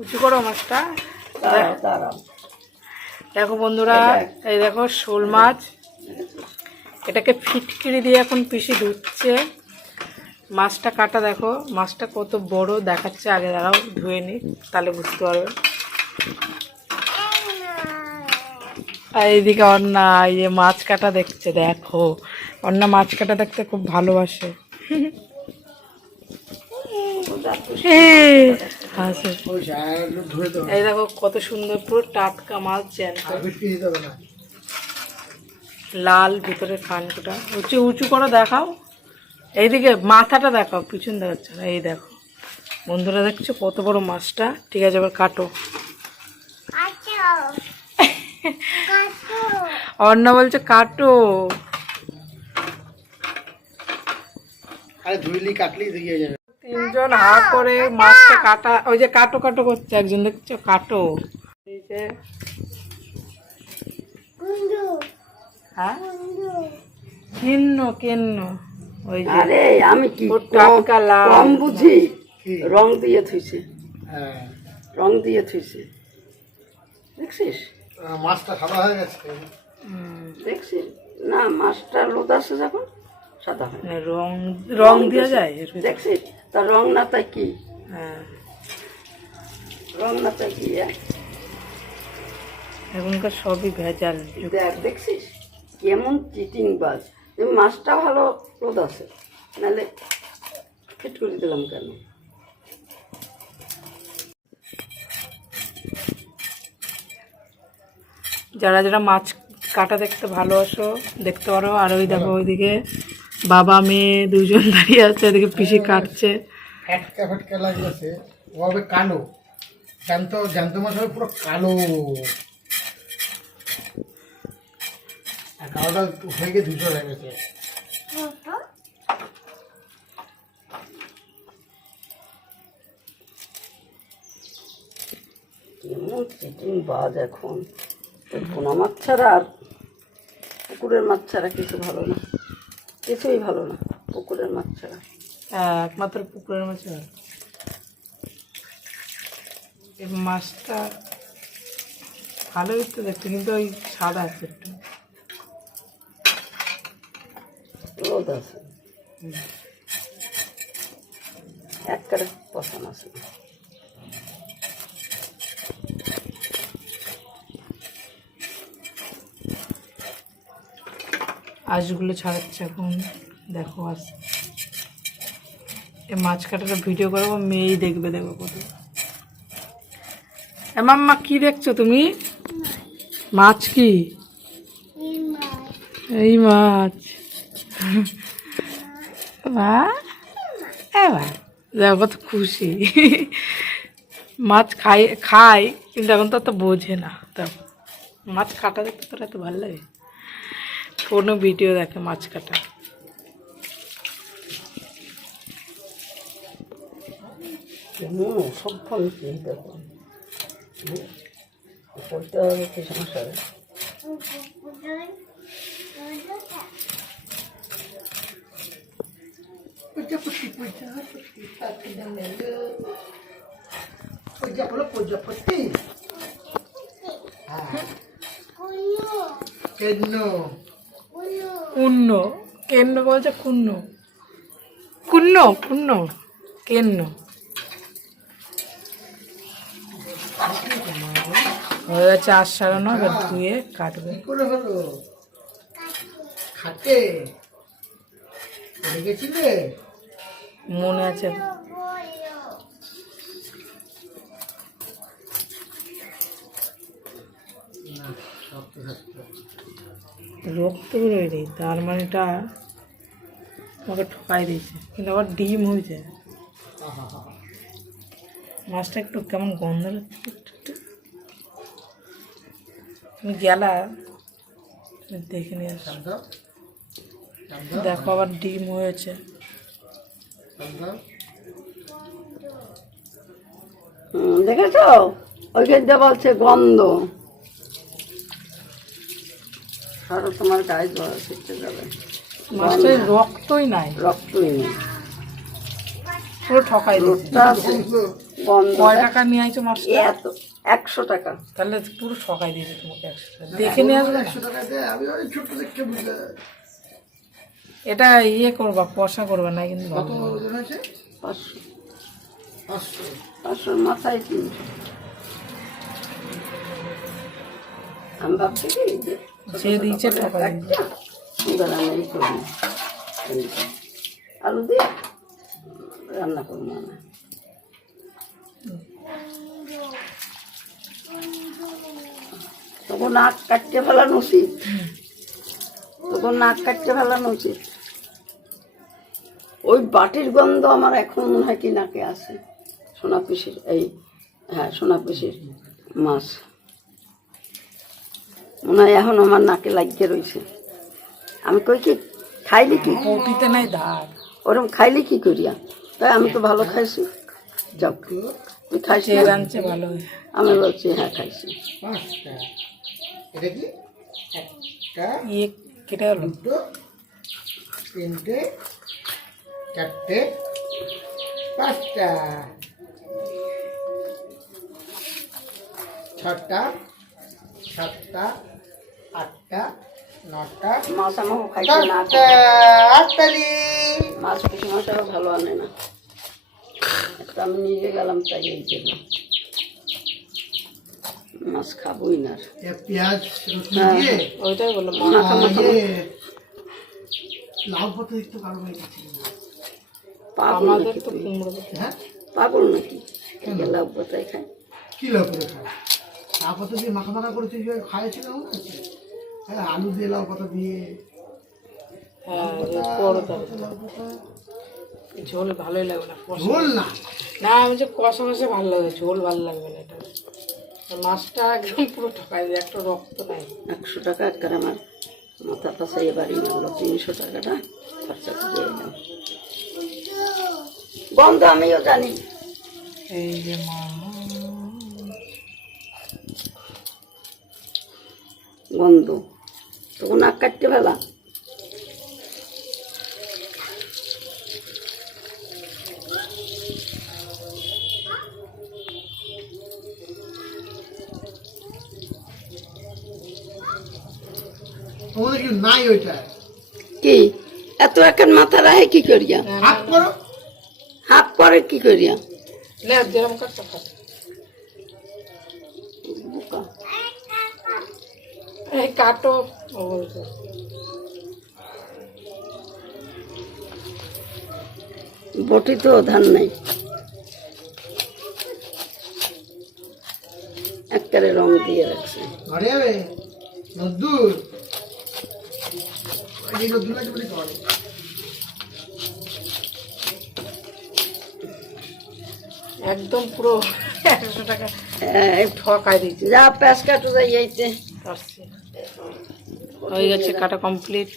উঁচু করো মাছটা। দেখো বন্ধুরা এই দেখো শোল মাছ। এটাকে ফিটকিরি দিয়ে এখন পিসি ধুচ্ছে। মাছটা কাটা দেখো মাছটা কত বড় দেখাচ্ছে আগে দাঁড়াও ধুয়ে নি তাহলে বুঝতে পারবে। আর এইদিকে অন্না ইয়ে মাছ কাটা দেখছে দেখো। অন্না মাছ কাটা দেখতে খুব ভালোবাসে। এই, দেখো কত সুন্দর পুরো টাটকা মাছ জ্যান্ত। লাল ভিতরে কানকুটা উঁচু উঁচু করে দেখাও। এইদিকে মাথাটা দেখাও পিছন দেখাচ্ছে না। এই দেখো। বন্ধুরা দেখছ কত বড় মাছটা? ঠিক আছে এবার কাটো। অর্ণা বলছে কাটো। আরে ধুইলি কাটলি দিয়ে যাবে। তিনজন হা করে মাছটা কাটা ওই যে কাটো কাটো করছে একজন দেখছ? কাটো। এই যে হ্যাঁ? কিন্ন কিন্ন। ওই যে আরে আমি কি টাটকা। বুঝি? কি? রং দিয়ে থুইছে। হ্যাঁ। রং দিয়ে থুইছে। দেখছিস? মাছটা সাদা হয়ে গেছে। দেখছিস? না মাছটা লোদ আছে যখন সাদা রং রং দেওয়া যায় দেখছিস? তা রং না তাই কি? হ্যাঁ। রং না তাই কি হ্যাঁ? এখনকার সবই ভেজাল। দেখ দেখছিস? কেমন চিটিং বাজ মাছটা ভালো রোদ আছে। নাহলে ফিট করে দিলাম কেন? যারা যারা মাছ কাটা দেখতে ভালোবাসো দেখতে পারো। আর ওই দেখো ওইদিকে বাবা মেয়ে দুজন দাঁড়িয়ে আছে এদিকে পিসি কাটছে। ফ্যাটকা ফ্যাটকা লাগতেছে। ও হবে কালো। জ্যান্ত জ্যান্ত মাছ হবে পুরো কালো। আর কালোটা হয়ে গিয়ে দুটো হয়ে গেছে। কেমন চিটিং বাজ এখন। পোনা মাছ ছাড়া আর পুকুরের মাছ ছাড়া কিছু ভালো না। কিছুই ভালো না পুকুরের মাছ ছাড়া। হ্যাঁ, একমাত্র পুকুরের মাছ হয়। এই মাছটা ভালোই তো দেখতে কিন্তু ওই সাদা আছে একটু। রোদ আছে। এক কারে পছন্দ আছে। আঁশগুলো ছাড়াচ্ছে এখন। দেখো আস এ মাছ কাটাটা ভিডিও করব, মেয়েই দেখবে, দেখো কত মাম্মা, কি দেখছ তুমি? মাছ কি? এই মাছ। দেখো কত খুশি। মাছ খাই খাই কিন্তু এখন তো অত বোঝে না। দেখো, মাছ কাটা দেখতে তোর এত ভালো লাগে? কোনো ভিডিও দেখে মাছ কাটা। কেমন অসভ্য কি দেখো পড়তে হবে কি সমস্যা? হবে প্রজাপতি প্রজাপতি পাখি ডালে প্রজা হলো প্রজাপতি হ্যাঁ। কেন? কুন্ন। কেন্ন বলছে কুন্ন। কুন্ন কুন্ন কেন্ন। হয়ে গেছে আশ সারানো এবার ধুয়ে কাটবে। খাটে। মনে আছে। শক্ত শক্ত রক্ত বেরোয়নি তার মানে এটা আমাকে ঠকাই দিয়েছে। কিন্তু আবার ডিম হয়েছে। মাছটা একটু কেমন গন্ধ। তুমি গেলা দেখে নিয়ে দেখো আবার ডিম হয়েছে। দেখেছ? ওইখানটা বলছে গন্ধ। সারা তোমার গায়ে জল শিখতে যাবে। রক্তই নাই। রক্তই নেই। পুরো ঠকাই দিয়েছে রোদটা আছে। গন্ধ কয় টাকা নিয়ে আইছো মাছটা? এত একশো টাকা। তাহলে পুরো সকাই দিয়েছে তোমাকে একশো টাকা। দেখে নিয়ে আসবে? একশো টাকা দেয় আমি ওই ছোট্ট দেখতে বুঝতে এটা ইয়ে করবা কষা করবে না কিন্তু কত ভালো ওজন আছে? পাঁচশো। পাঁচশো। পাঁচশোর মাথায় তিনশো। আমি ভাবছি কি যে দিয়েছে দিয়েছে। এবার আমি করি। আলু দিয়ে রান্না করব না তখন নাক কাটতে ফেলানো উচিত তখন নাক কাটতে ফেলানো উচিত ওই বাটির গন্ধ আমার এখন মনে হয় কি নাকে আছে সোনা পিসির, এই হ্যাঁ সোনা পিসির মাছ। হয় এখন আমার নাকে লাগিয়ে রয়েছে আমি কই কি খাইলি কি? পটিতে নাই দাগ। ওরকম খাইলি কি করিয়া? তাই আমি তো ভালো খাইছি। যাও। তুই খাইছি রাঁধছে ভালো। আমি বলছি হ্যাঁ খাইছি। এটা কি? একটা ইয়ে কেটে দুটো তিনটে চারটে পাঁচটা। ছটা সাতটা আটটা নটা মাছ আমাকে না আটটালি। মাছ পিসি মাছটাও ভালো আনে না। একটা আমি নিজে গেলাম তাই এই জন্য। মাছ খাবোই না আর। পেঁয়াজ হ্যাঁ। ওইটাই বললাম মাখা মাখা ইয়ে, লাউ পাতা একটু কারও হয়ে গেছে পাগল নাকি হ্যাঁ? পাগল নাকি? লাউ পাতায় খায়? কি লাউ করে খায়? পাতা দিয়ে মাখা মাখা করেছে যে খাইয়েছিল মনে আছে? হ্যাঁ আলু দিয়ে লাউ পাতা দিয়ে। হ্যাঁ করো ঝোল ভালোই লাগবে না ঝোল না? না আমি যে কষা কষা ভালো লাগে ঝোল ভালো লাগবে না এটা। মাছটা একদম পুরো ঠকাই দেয় একটা রক্ত নাই। একশো টাকা একবার আমার মাথা পাশাই বাড়ি মারলো তিনশো টাকাটা খরচা করে এলাম গন্ধ আমিও জানি। এই যে মা গন্ধ তখন নাক কাটতে ফেলা তোমাদের কি নাই ওইটা। কি? এত এখন মাথা রাহে কি করিয়া? হাত করো হাত পরে কি করিয়া? লে যেরকম কাটটা কাটো। ও বটি তো ধান নাই। একবারে রং দিয়ে রাখছে। ঘরে নদ্দুর এই নদ্দুর লাগে বলে একদম পুরো একশো টাকা এই ঠকাই দিচ্ছে যা প্যাঁচ কাটু যাই যাইতে পারছি। হয়ে গেছে কাটা কমপ্লিট